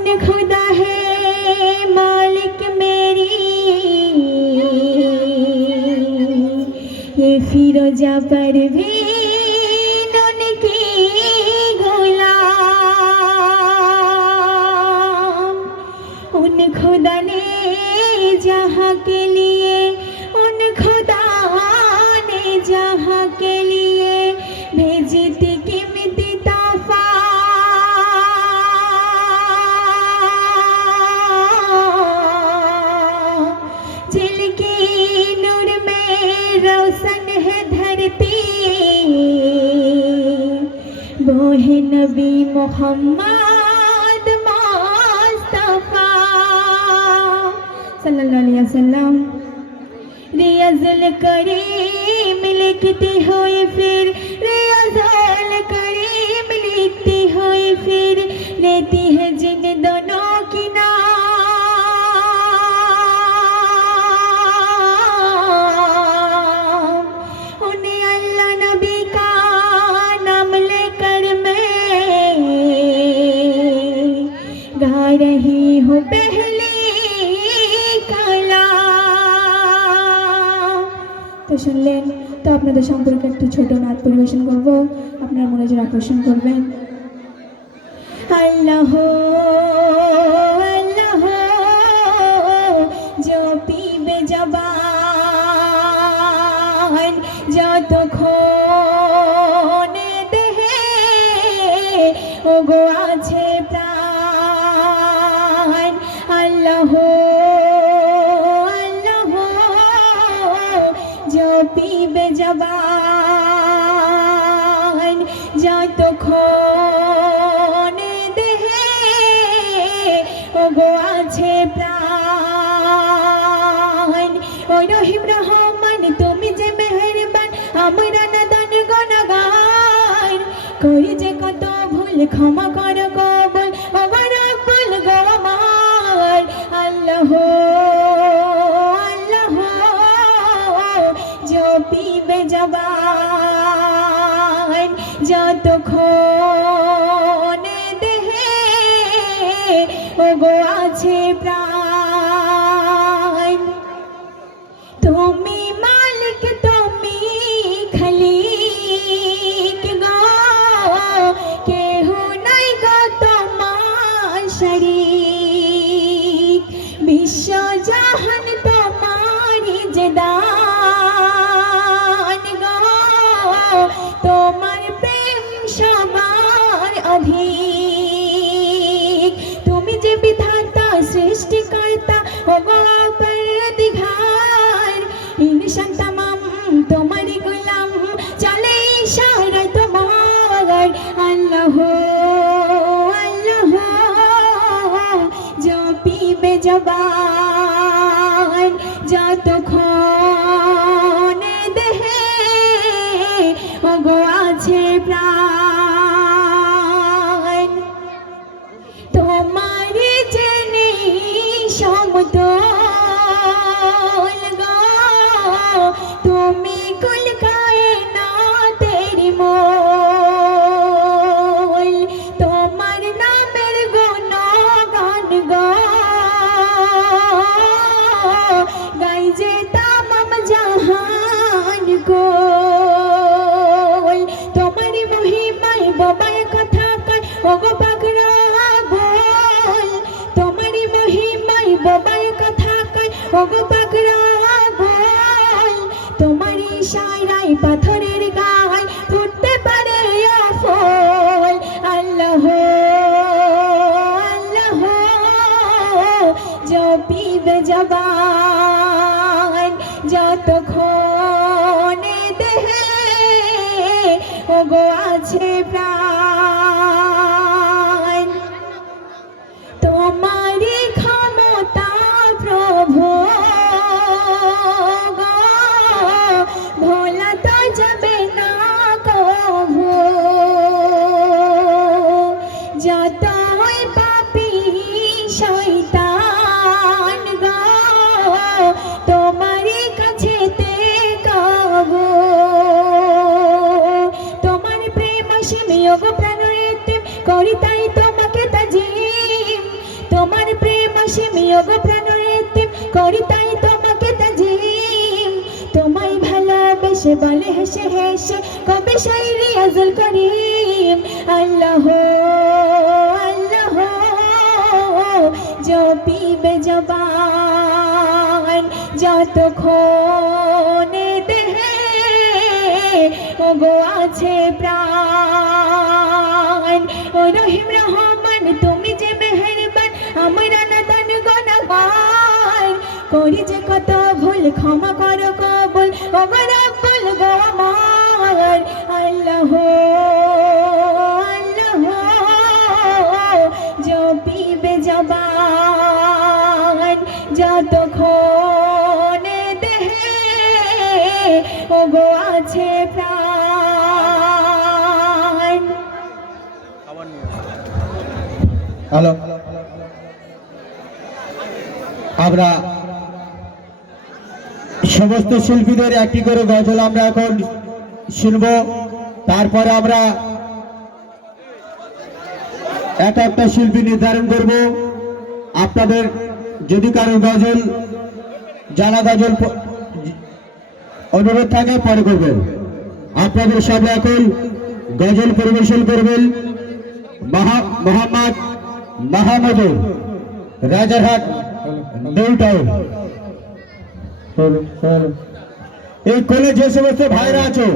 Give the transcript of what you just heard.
कौन खुदा है मालिक मेरी, ये फिरोजा परवीन उनकी गुलाम। उन खुदा ने जहाँ के लिए, उन खुदा ने जहाँ के लिए भेजी थी कीमती तोहफा। जिनके नूर में रोशन है धरती, वो है नबी मोहम्मद मुस्तफा सल्लल्लाहु अलैहि वसल्लम। रियाजुल करीम लिखती हुई फिर, रियाजुल करीम लिखती हुई फिर लेती है जिन दोनों की नाम। उन्हें अल्लाह नबी का नाम लेकर मैं गा रही हूँ पहली कलाम। তো শুনলেন, তো আপনাদের সম্পর্কে একটি ছোট নাচ পরিবেশন করব, আপনারা মনোযোগ আকর্ষণ করবেন। আল্লাহ আল্লাহ जो पीबे जबान যতক্ষণ দেহে ওগো আছে প্রাণ। আল্লাহ जो पीबे जबान যতক্ষণ দেহে ওগো আছে প্রাণ। ওই রহিম রহমান তুমি যে মেহেরবান, আমরা নাদান গুনাহগার করি যে কত ভুল, ক্ষমা করো কবুল ও রব্বুল গো আমার। আল্লাহ जो पीबे जबान যতক্ষণ দেহে ওগো আছে প্রাণ। তুমি মালিক তুমি খালিক গো, কেহ নাই গো তোমার শরীক। বিশ্ব জাহান তোমারই যে দান গো, তোমার প্রেম সবার অধিক। তুমি যে বিধাতা সৃষ্টিকর্তা ওগো পরদিগার, ইনসান তামাম তোমারই গোলাম চলে ইশারায় তোমার। আল্লাহ আল্লাহ जो पीबे जबान যতক্ষণ দেহে ওগো আছে প্রাণ। তোমার জেনে সমতল গো, তুমি কুল কায়নাতের মোল। তোমার নামের গুণগান গো গাই যে তামাম জাহান কোল। তোমার মহিমায় বাবায় কথা কয় ওগো পাগড়া বল। তোমার মহিমায় বাবায় কথা কয় ওগো পাগড়া বল। তোমার ইশারায় পাথরের গায় ফুটতে পারে ফল। আল্লাহ আল্লাহ जो पीबे जबान যতক্ষণ দেহে ওগো আছে প্রাণ। তোমারই ক্ষমতা প্রভু গো, ভোলা তো যাবে না কভু। যতই পাপী শয়তান গো, তোমারই কাছেতে কব। তোমার প্রেম অসীম ওগো প্রাণের করি তাই তোমাকে তাজিম। হাসিমিও গো প্রাণের এতিম করি তাই তোমাকে তাজিম তোমায় ভালোবেসে বলে হেসে হেসে কবে শায়রি আজল করিম আল্লাহ আল্লাহ জপিবে জবান যতক্ষণ দেহে ওগো আছে প্রাণ ও রহিম রহমান তুমি যে মেহেরবান আমরা নাদান গুনাহগার করি যে কত ভুল ক্ষমা করো কবুল ওগো রব্বুল গো আমার আল্লাহ আল্লাহ জপিবে জবান যতক্ষণ দেহে ওগো আছে প্রাণ। হ্যালো, আমরা সমস্ত শিল্পীদের একটি করে গজল আমরা এখন শুনব, তারপরে আমরা একটা শিল্পী নির্ধারণ করব। আপনাদের যদি কারো গজল জানা গজল অনুরোধ থাকে পরে করবেন। আপনাদের সামনে এখন গজল পরিবেশন করবেন মোহাম্মদ মাহমুদুর, রাজারহাট নিউ টাউন। এই কোলে যে সমস্ত ভাইরা আছো